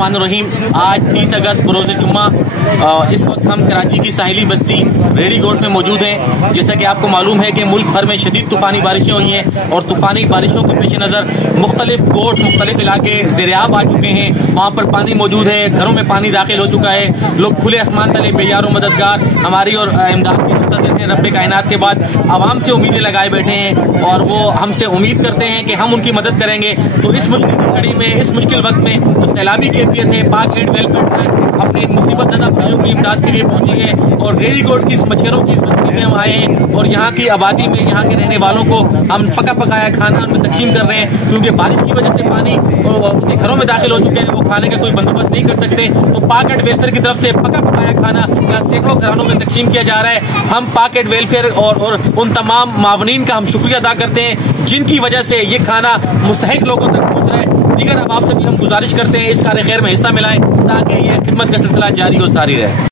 बिस्मिल्लाहिर्रहमानिर्रहीम। आज 30 अगस्त बरोज़ जुम्मा इस वक्त हम कराची की साहिली बस्ती रेडी गोट में मौजूद हैं। जैसा कि आपको मालूम है कि मुल्क भर में शदीद तूफ़ानी बारिशें हुई हैं और तूफ़ानी बारिशों के पेश नज़र मुख्तलिफ गोट मुख्तलिफ इलाके ज़ेर-ए-आब आ चुके हैं। वहाँ पर पानी मौजूद है, घरों में पानी दाखिल हो चुका है। लोग खुले आसमान तले बेयारो मददगार हमारी और इमदाद की मुंतज़िर हैं। रब्बे कायनात के बाद आवाम से उम्मीदें लगाए बैठे हैं और वो हमसे उम्मीद करते हैं कि हम उनकी मदद करेंगे। तो इस मुश्किल घड़ी में, इस मुश्किल वक्त में जो सैलाबी कैफियत है, पाक एंड वेलफेयर ट्रस्ट अपने मुसीबत ज़दा भाइयों की इमदाद के लिए पहुंची है और रेडी गोट की इस मछेरों की इस बस्ती में हम आए हैं और यहाँ की आबादी में, यहाँ के रहने वालों को हम पका पकाया खाना उनमें तकसीम कर रहे हैं। क्योंकि बारिश की वजह से पानी उनके घरों में दाखिल हो चुके हैं, वो खाने का कोई बंदोबस्त नहीं कर सकते। तो पाक एंड वेलफेयर की तरफ से पका पकाया खाना यहाँ सैकड़ों घरानों में तकसीम किया जा रहा है। हम पाक एंड वेलफेयर और उन तमाम मावनीन का हम शुक्रिया अदा करते हैं जिनकी वजह से ये खाना मुस्तहिक लोगों तक पहुँच रहा है। दीगर अब आपसे भी हम गुजारिश करते हैं इस कार्य खैर में हिस्सा मिलाएं ताकि ये खिदमत का सिलसिला जारी और सारी रहे।